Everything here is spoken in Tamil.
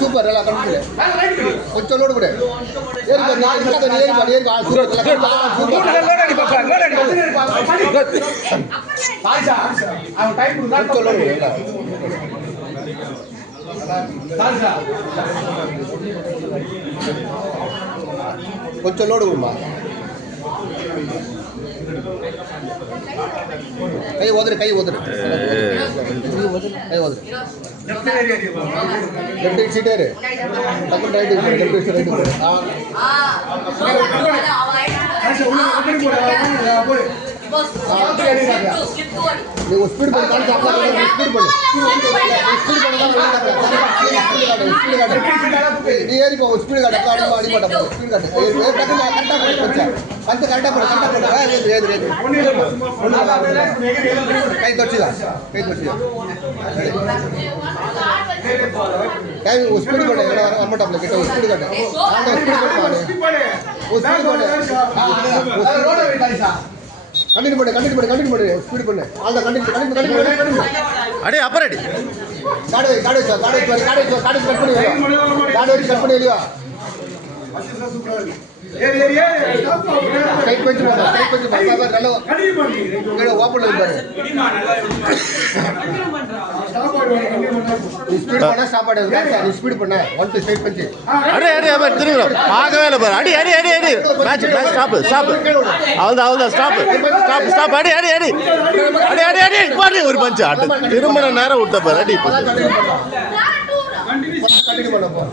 சூப்பர் எல்லாம் கண்டிப்பா கொஞ்சம் லோடு கூட கொஞ்சம் லோடு கொடுமா கை ஓதுரு கை ஓதுரு கை ஓதுரு லெஃப்ட் சீட் ஏறு டக்கு ரைட் லெஃப்ட் சைடு ரைட் நீ ஸ்பீட் பண்ணி கால் ஸ்பீட் பண்ணு ஸ்பீட் பண்ணு நீ ஏறி போ ஸ்பீட் காட்ட அடி மாட்ட ஸ்பீட் காட்ட டக்கு கரெக்டா போச்சு பந்து கரெக்டா போடு ஏது கை தொச்சுதா கை ஸ்பீட் பண்ணு அம்மட்டாப்ல கிட்ட ஸ்பீட் காட்ட ஆனா ஸ்பீட் பண்ணு கண்டினியூ பண்ணு ஸ்பீட் பண்ணு ஆல்தான் கண்டினியூ அடே அப்பறடி காடு கட் பண்ணி வெளியா டைட் பண்ணி நல்ல ஓப்பன் பாரு ஸ்பீட் பண்ண சாப்பாடு ஸ்பீட் பண்ண 1 2 ஸ்ட்ரைட் பண்ணி அடே திரும்ப பார்க்கவே இல்லை பாரு அடி மேட்ச் ஸ்டாப் அவ்வளோதான் ஸ்டாப் அடி பாரு ஒரு பஞ்சு திரும்ப நேரம் விட்ட பாரு அடி கண்டினியூ பண்ண போ